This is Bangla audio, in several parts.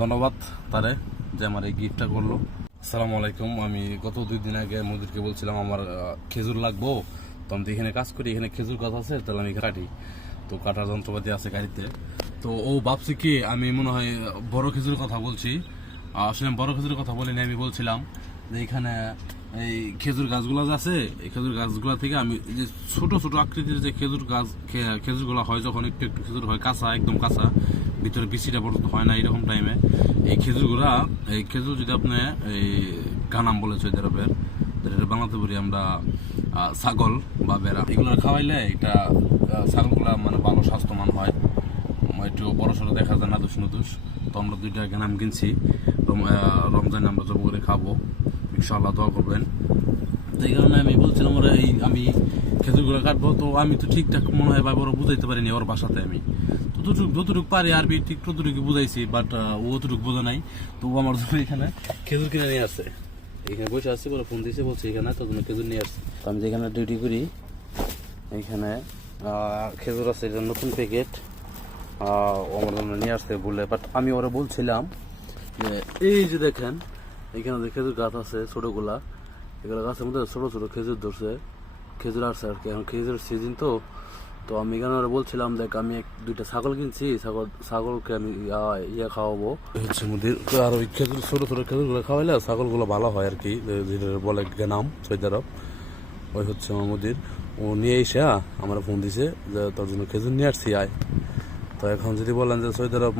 ধন্যবাদ তারে যে আমার এই গিফটটা করলো। আসসালামু আলাইকুম। আমি গত 2 দিন আগে মুদিরকে বলছিলাম আমার খেজুর লাগবো, তো আমি তো এখানে কাজ করি, এখানে খেজুর গাছ আছে, তাহলে আমি কাটি, তো কাটার যন্ত্রপাতি আছে গাড়িতে। তো ও ভাবছে কি আমি মনে হয় বড় খেজুরের কথা বলছি। আসলে বড় খেজুরের কথা বলিনি, আমি বলছিলাম যে এখানে এই খেজুর গাছগুলো আছে, এই খেজুর গাছগুলো থেকে আমি যে ছোট ছোট আকৃতির যে খেজুরগুলো হয়, যখন একটু একটু খেজুর হয় কাঁচা, একদম কাঁচা, ভিতরে বিচিটা পর্যন্ত হয় না, এরকম টাইমে এই খেজুর যদি আপনি এই গানাম বলে সৌদি আরবের, এটা বাংলাতে বলি আমরা ছাগল বা বেড়া, এগুলো খাওয়াইলে এটা ছাগলগুলা মানে ভালো স্বাস্থ্যমান হয়, একটু বড় সড়ো দেখা যায় না দুষ নদুষ। তো আমরা 2টা গানাম কিনছি, রমজানে আমরা জব করে খাবো, ইনশাআল্লাহ দোয়া করবেন। তো এই কারণে আমি বলছিলাম ওরা আমি খেজুরগুলো কাটবো, তো আমি তো ঠিকঠাক মনে হয় ভাই ওরা বুঝাইতে পারিনি ওর বাসাতে। আমি যতটুকু পারি আরবি ঠিক ততটুকু বুঝাইছি, বাট ও অতটুকু বোঝা নাই। তো ও আমার জন্য এখানে খেজুর কিনে নিয়ে আসছে, এখানে বসে আসছে, বলে ফোন দিয়েছে, বলছে এখানে তোর জন্য খেজুর নিয়ে আসছে। তো আমি যেখানে ডিউটি করি এইখানে খেজুর আছে, এটা নতুন প্যাকেট আমার জন্য নিয়ে আসতে বলে। বাট আমি ওরা বলছিলাম যে এই যে দেখেন এখানে যে খেজুর গাছ আছে ছোটোগুলা, এগুলো গাছের মধ্যে ছোটো ছোটো খেজুর ধরছে, খেজুর আসছে আর কি, এখন খেজুর সিজন। তো আমি এখানে ওরা বলছিলাম দেখ আমি 2টা ছাগল কিনছি, ছাগলকে আমি খাওয়াবো হচ্ছে মুদির। আর ওই খেজুর ছোটো ছোটো খেজুরগুলো খাওয়াইলে ছাগলগুলো ভালো হয় আর কি, যেটা বলে গেনাম সৌদি আরব, ওই হচ্ছে আমার মুদির। ও নিয়ে এসে আমার ফোন দিছে যে তোর জন্য খেজুর নিয়ে আসছি আয়। তো এখন যদি বলেন যে সৌদি আরব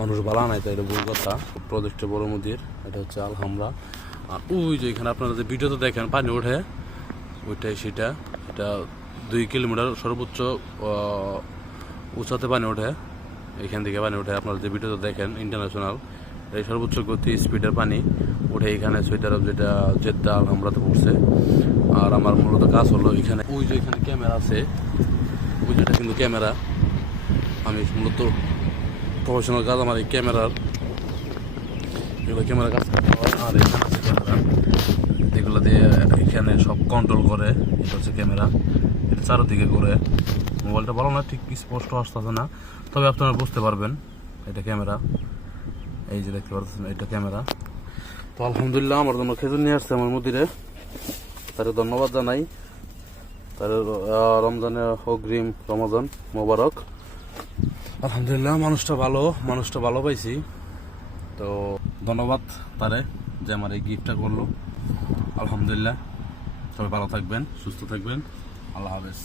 মানুষ ভালো নাই, তো এটা ভুল কথা। প্রজেক্টে বড় মুদির, এটা হচ্ছে আলহামরা। আর ওই যে এখানে আপনারা যে ভিডিওতে দেখেন পানি ওঠে, ওইটাই সেটা, এটা 2 কিলোমিটার সর্বোচ্চ উঁচাতে পানি ওঠে, এখান থেকে পানি ওঠে। আপনারা যে ভিডিওতে দেখেন ইন্টারন্যাশনাল, এই সর্বোচ্চ গতি স্পিডের পানি ওঠে এখানে সৌদি আরব, যেটা জেদ্দা আলহামরাতে পড়ছে। আর আমার মূলত কাজ হলো এখানে, ওই যে এখানে ক্যামেরা আছে, ওই যেটা কিন্তু ক্যামেরা, আমি মূলত প্রফেশনাল কাজ আমার এই ক্যামেরার, এগুলো ক্যামেরা কাজ করতে হয়। আর এখানে আছে ক্যামেরা, এগুলো দিয়ে এখানে সব কন্ট্রোল করে, এটা হচ্ছে ক্যামেরা, এটা চারদিকে ঘুরে। মোবাইলটা ভালো না, ঠিক স্পষ্ট আসতেছে না, তবে আপনারা বুঝতে পারবেন এটা ক্যামেরা। এই যে দেখতে পাচ্ছেন এটা ক্যামেরা। তো আলহামদুলিল্লাহ আমার জন্য খেজুর নিয়ে আসছে আমার মুদিরে, তারে ধন্যবাদ জানাই, তার রমজানে অগ্রিম রমজান মোবারক। আলহামদুলিল্লাহ মানুষটা ভালো পাইছি, তো ধন্যবাদ তারে যে আমার এই গিফটটা করলো। আলহামদুলিল্লাহ, সবাই ভালো থাকবেন, সুস্থ থাকবেন, আল্লাহ হাফেজ।